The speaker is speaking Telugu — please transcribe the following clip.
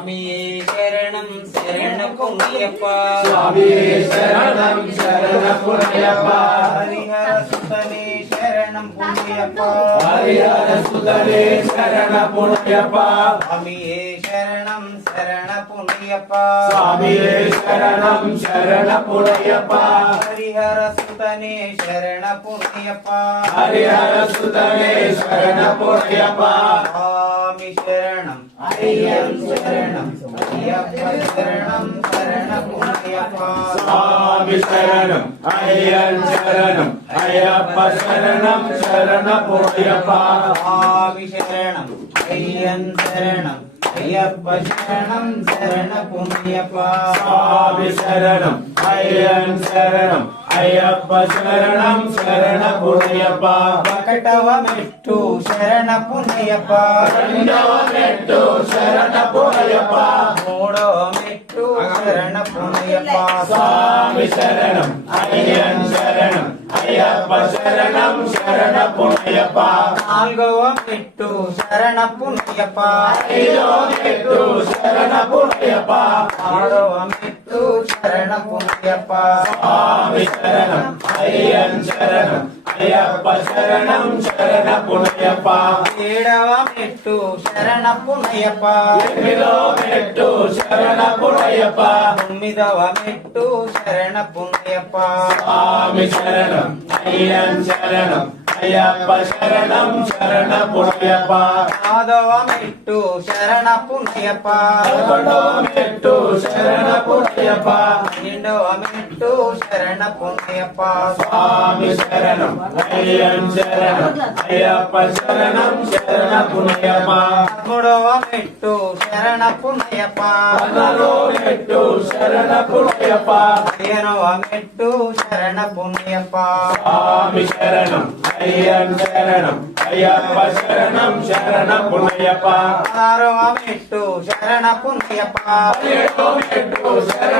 சுவாமியே சரணம் சரண பொன்னியப்பா சுவாமியே சரணம் சரண பொன்னியப்பா ஹரிஹர சுதனே சரணம் பொன்னியப்பா ஹரிஹர சுதனே சரண பொன்னியப்பா சுவாமியே சரணம் சரண பொன்னியப்பா சுவாமியே சரணம் சரண பொன்னியப்பா ஹரிஹர சுதனே சரண பொன்னியப்பா ஹரிஹர சுதனே சரண பொன்னியப்பா சுவாமி சரணம் ஐயம் சரணம் ஐயப்ப சரணம் சரண பொன்னியப்பா சுவாமி சரணம் ஐயன் சரணம் ஐயப்ப சரணம் சரண பொன்னியப்பா சுவாமி சரணம் ஐயன் சரணம் ஐயப்ப சரணம் சரண பொன்னியப்பா சுவாமி சரணம் ஐயன் சரணம் ஐயப்ப சரணம் சரண பொன்னியப்பா ఒకటవ మెట్టు శరణ పుణ్యప్ప రెండవ మెట్టు శరణ పొన్నియప్ప మూడవ మెట్టు శరణ పుణ్యప్ప స్వామి శరణం అయ్యన్ శరణం అయ్యప్ప శరణం శరణ పొన్నియప్ప నాలుగవ మెట్టు శరణ పుణ్యప్ప ఐదవ మెట్టు శరణ పొన్నియప్ప ఆరవ మెట్టు శరణ పుణ్యప్ప స్వామి శరణం అయ్యన్ శరణం అయ్యప్ప శరణం శరణ పొన్నియప్ప ఏడవ మెట్టు శరణ పుణ్యప్ప ఎనిమిదవ మెట్టు శరణ పొన్నియప్ప తొమ్మిదవ మెట్టు శరణ పుణ్యప్ప స్వామి శరణం అయ్యన్ శరణం అయ్యప్ప శరణం శరణ పొన్నియప్ప పదవ మెట్టు శరణ పుణ్యప్ప 11వ మెట్టు శరణ పొన్నియప్ప 12వ మెట్టు శరణ పుణ్యప్ప స్వామి శరణం అయ్యన్ శరణం అయ్యప్ప శరణం శరణ పొన్నియప్ప 13వ మెట్టు శరణ పుణ్యప్ప 14వ మెట్టు శరణ పొన్నియప్ప 15వ మెట్టు శరణ పుణ్యప్ప స్వామి శరణం అయ్యన్ శరణం అయ్యప్ప శరణం శరణ పొన్నియప్ప 16వ మెట్టు శరణ పుణ్యప్ప 17వ మెట్టు శరణ